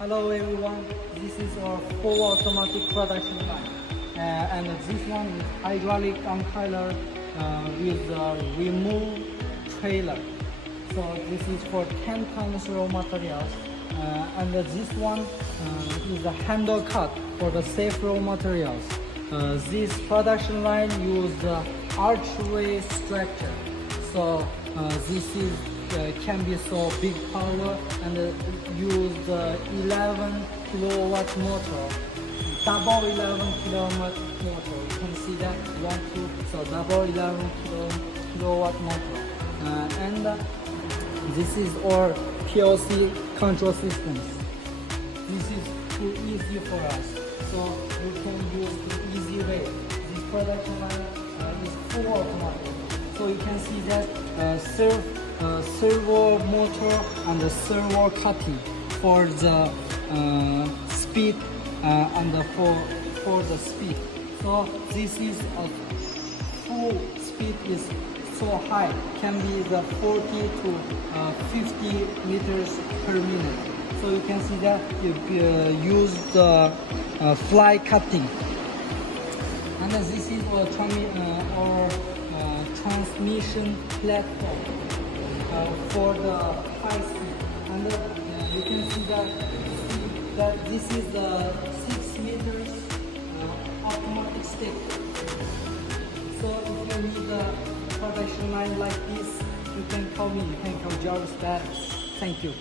Hello everyone, this is our full automatic production line, and this one is hydraulic uncurler with a remove trailer. So this is for 10 tons raw materials, and this one is a handle cut for the safe raw materials. This production line use archway structure, so this is can be so big power and use the 11 kilowatt motor, double 11 kilowatt motor. You can see that 1, 2, so double 11 kilowatt motor, and this is our PLC control systems. This is too easy for us, so you can use the easy way. This production line is full automatic, so you can see that servo motor and the servo cutting for the speed and for the speed. So this is a full speed is so high, can be the 40 to 50 meters per minute. So you can see that you use the fly cutting, and this is our transmission platform for the high speed, and you can see that this is the 6 meters automatic stick. So if you need a production line like this, you can call me. You can call Jarvis. Thank you.